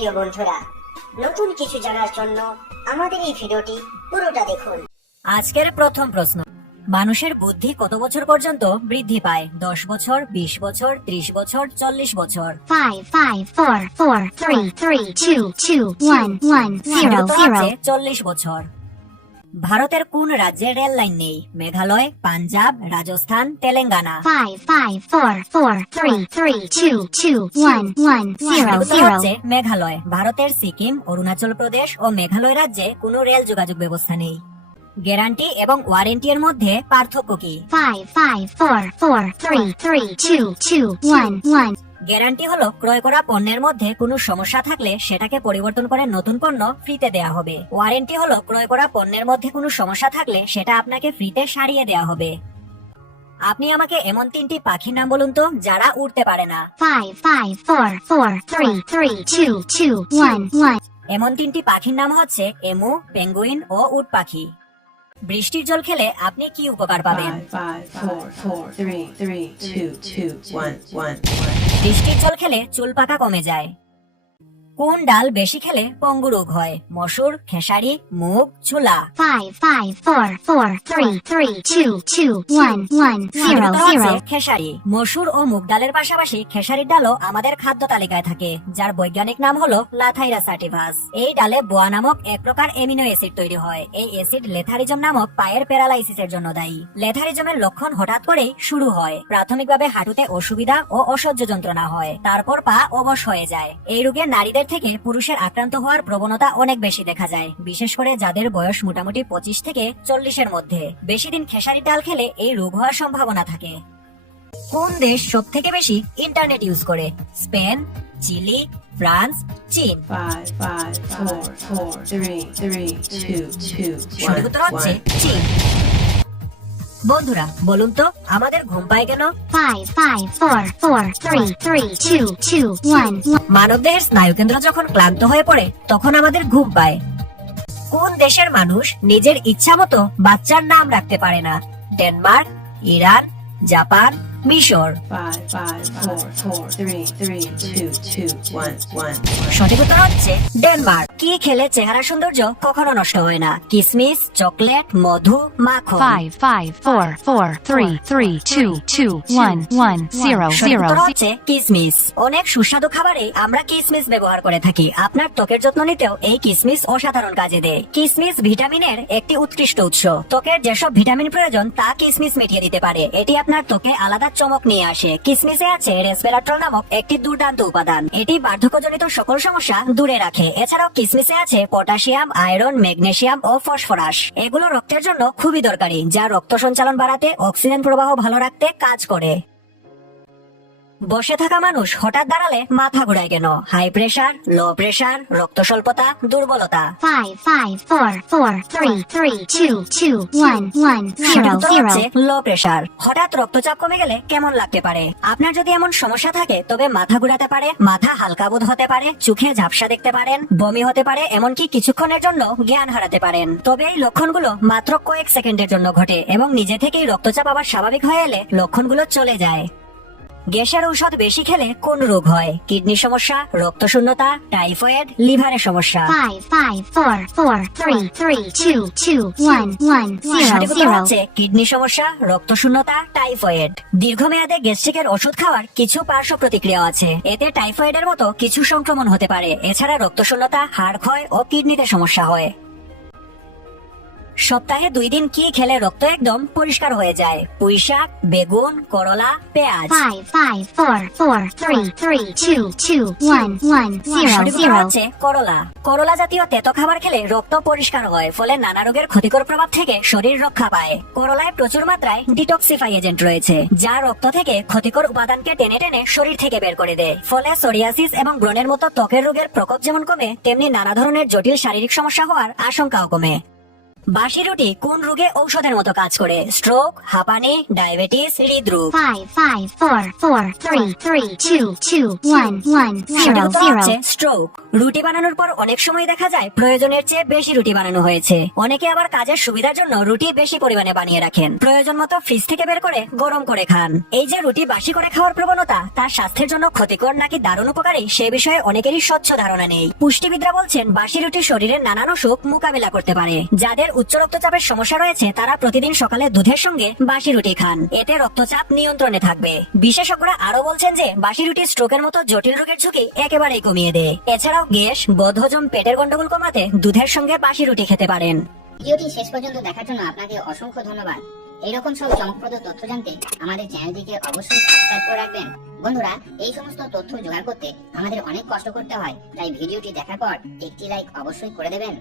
প্রিয় বন্ধুরা নতুন কিছু জানার জন্য আমাদের এই ভিডিওটি পুরোটা দেখুন। আজকের প্রথম প্রশ্ন। মানুষের বুদ্ধি কত বছর পর্যন্ত বৃদ্ধি পায়? দশ বছর বিশ বছর ত্রিশ বছর চল্লিশ বছর? Five five four four three three two two one one zero উত্তর zero হচ্ছে চল্লিশ বছর। ভারতের কোন রাজ্যে রেল লাইন নেই? মেঘালয় পাঞ্জাব রাজস্থান তেলেঙ্গানা। মেঘালয়। ভারতের সিকিম অরুণাচল প্রদেশ ও মেঘালয় রাজ্যে কোনো রেল যোগাযোগ ব্যবস্থা নেই। গ্যারান্টি এবং ওয়ারেন্টি এর মধ্যে পার্থক্য কি? Five five four four three three two two one one guarantee হলো ক্রয় করা পণ্যের মধ্যে কোনো সমস্যা থাকলে সেটাকে পরিবর্তন করে নতুন পণ্য ফ্রিতে দেওয়া হবে। ওয়ারেন্টি হলো ক্রয় করা পণ্যের মধ্যে কোনো সমস্যা থাকলে সেটা আপনাকে ফ্রিতে সারিয়ে দেওয়া হবে। আপনি আমাকে এমন তিনটি পাখির নাম বলুন তো যারা উড়তে পারে না। এমন তিনটি পাখির নাম হচ্ছে এমু পেঙ্গুইন ও উট পাখি। বৃষ্টির জল খেলে আপনি কি উপকার পাবেন? বৃষ্টির জল খেলে চুল পাতা কমে যায়। কোন ডাল বেশি খেলে পঙ্গু রোগ হয়? মসুর খেসারি মুগ ছোলা? খেসারি। মসুর ও মুগ ডালের পাশাপাশি খেসারির ডালও আমাদের খাদ্য তালিকায় থাকে যার বৈজ্ঞানিক নাম হলো লাথাইরা সাটিভাস এই ডালে বোয়া নামক এক প্রকার এমিনো অ্যাসিড তৈরি হয়। এই অ্যাসিড লেথারিজম নামক পায়ের প্যারালাইসিসের জন্য দায়ী। লেথারিজমের লক্ষণ হঠাৎ করেই শুরু হয়। প্রাথমিকভাবে হাঁটুতে অসুবিধা ও অসহ্য যন্ত্রণা হয়। তারপর পা অবশ হয়ে যায়। এই রোগে নারীদের থেকে পুরুষের আক্রান্ত হওয়ার প্রবণতা অনেক বেশি দেখা যায় বিশেষ করে যাদের বয়স মোটামুটি পঁচিশ থেকে চল্লিশের মধ্যে। বেশি দিন খেসারি ডাল খেলে এই রোগ হওয়ার সম্ভাবনা থাকে। কোন দেশ সব থেকে বেশি ইন্টারনেট ইউজ করে? স্পেন চিলি ফ্রান্স চীন। সঠিক উত্তর হচ্ছে চীন। বন্ধুরা বলুন তো আমাদের ঘুম পায় কেন? মানবদেহের স্নায়ুকেন্দ্র যখন ক্লান্ত হয়ে পড়ে তখন আমাদের ঘুম পায়। কোন দেশের মানুষ নিজের ইচ্ছা মতো বাচ্চার নাম রাখতে পারে না? ডেনমার্ক ইরান জাপান মিশর। Five, five, four, four, three, three, two, two, one, one. সঠিক উত্তর হচ্ছে ডেনমার্ক। কি খেলে চেহারা সৌন্দর্য কখনো নষ্ট হয় না। কিসমিস চকলেট মধু মাখন। Five five four four three three two two one one zero সঠিক zero. উত্তর হচ্ছে কিসমিস। অনেক সুস্বাদু খাবারে আমরা কিসমিস ব্যবহার করে থাকি। আপনার ত্বকের যত্ন নিতেও এই কিসমিস অসাধারণ কাজে দেয়। কিসমিস ভিটামিনের একটি উৎকৃষ্ট উৎস। ত্বকের যেসব ভিটামিন প্রয়োজন তা কিসমিস মিটিয়ে দিতে পারে। এটি আপনার ত্বকে আলাদা চমক নিয়ে আসে। কিসমিসে আছে রেসবেলাট্রল নামক একটি দুর্দান্ত উপাদান। এটি বার্ধক্যজনিত সকল সমস্যা দূরে রাখে। এছাড়াও কিসমিসে আছে পটাশিয়াম, আয়রন ম্যাগনেশিয়াম ও ফসফরাস। এগুলো রক্তের জন্য খুবই দরকারি, যা রক্ত সঞ্চালন বাড়াতে, অক্সিজেন প্রবাহ ভালো রাখতে কাজ করে। বসে থাকা মানুষ হঠাৎ দাঁড়ালে মাথা ঘুরায় কেন? হাই প্রেশার লো প্রেশার রক্ত স্বল্পতা দুর্বলতা লো প্রেসার হঠাৎ রক্তচাপ কমে গেলে কেমন লাগতে পারে? আপনার যদি এমন সমস্যা থাকে তবে মাথা ঘুরাতে পারে মাথা হালকা বোধ হতে পারে চোখে ঝাপসা দেখতে পারেন বমি হতে পারে এমনকি কিছুক্ষণের জন্য জ্ঞান হারাতে পারেন। তবে এই লক্ষণগুলো মাত্র কয়েক সেকেন্ডের জন্য ঘটে এবং নিজে থেকেই রক্তচাপ আবার স্বাভাবিক হয়ে এলে লক্ষণগুলো চলে যায়। গ্যাসের ঔষধ বেশি খেলে কোন রোগ হয়? কিডনি সমস্যা রক্ত শূন্যতা টাইফয়েড লিভারের সমস্যা? কিডনি সমস্যা রক্ত শূন্যতা টাইফয়েড। দীর্ঘমেয়াদে গ্যাস্ট্রিকের ওষুধ খাওয়ার কিছু পার্শ্ব প্রতিক্রিয়া আছে। এতে টাইফয়েডের মতো কিছু সংক্রমণ হতে পারে। এছাড়া রক্ত শূন্যতা হাড় ক্ষয় ও কিডনিতে সমস্যা হয়। সপ্তাহে দুই দিন কি খেলে রক্ত একদম পরিষ্কার হয়ে যায়? পুঁই শাক বেগুন করলা পেঁয়াজ। হচ্ছে করলা। করলা জাতীয় তেতো খাবার খেলে রক্ত পরিষ্কার হয় ফলে নানা রোগের ক্ষতিকর প্রভাব থেকে শরীর রক্ষা পায়। করলায় প্রচুর মাত্রায় ডিটক্সিফাই এজেন্ট রয়েছে যা রক্ত থেকে ক্ষতিকর উপাদানকে টেনে টেনে শরীর থেকে বের করে দেয়। ফলে সোরিয়াসিস এবং ব্রণের মতো ত্বকের রোগের প্রকোপ যেমন কমে তেমনি নানা ধরনের জটিল শারীরিক সমস্যা হওয়ার আশঙ্কাও কমে। বাসি রুটি কোন রোগে ঔষধের মতো কাজ করে? স্ট্রোক হাঁপানি ডায়াবেটিস হৃদরোগ. স্ট্রোক। রুটি বানানোর পর অনেক সময় দেখা যায় প্রয়োজনের চেয়ে বেশি রুটি বানানো হয়েছে। অনেকে আবার কাজের সুবিধার জন্য রুটি বেশি পরিমাণে বানিয়ে রাখেন। প্রয়োজন মতো ফ্রিজ থেকে বের করে গরম করে খান। এই যে রুটি বাসি করে খাওয়ার প্রবণতা তার স্বাস্থ্যের জন্য ক্ষতিকর নাকি দারুণ উপকারী সে বিষয়ে অনেকেরই স্বচ্ছ ধারণা নেই। পুষ্টিবিদরা বলছেন বাসি রুটি শরীরের নানান অসুখ মোকাবিলা করতে পারে যাদের উচ্চ রক্তচাপের সমস্যা রয়েছে, তারা প্রতিদিন সকালে দুধের সঙ্গে বাসি রুটি খান। এতে রক্তচাপ নিয়ন্ত্রণে থাকবে। বিশেষজ্ঞরা আরও বলছেন যে, বাসি রুটি স্ট্রোকের মতো জটিল রোগের ঝুঁকি একেবারেই কমিয়ে দেয়। এছাড়াও গ্যাস বদহজম পেটের গন্ডগোল কমাতে দুধের সঙ্গে বাসি রুটি খেতে পারেন। ভিডিওটি শেষ পর্যন্ত দেখার জন্য আপনাকে অসংখ্য ধন্যবাদ। এইরকম সব চমকপ্রদ তথ্য জানতে আমাদের চ্যানেলটিকে অবশ্যই সাবস্ক্রাইব করে রাখবেন। বন্ধুরা, এই সমস্ত তথ্য জোগাড় করতে আমাদের অনেক কষ্ট করতে হয়, তাই ভিডিওটি দেখার পর একটি লাইক অবশ্যই করে দেবেন।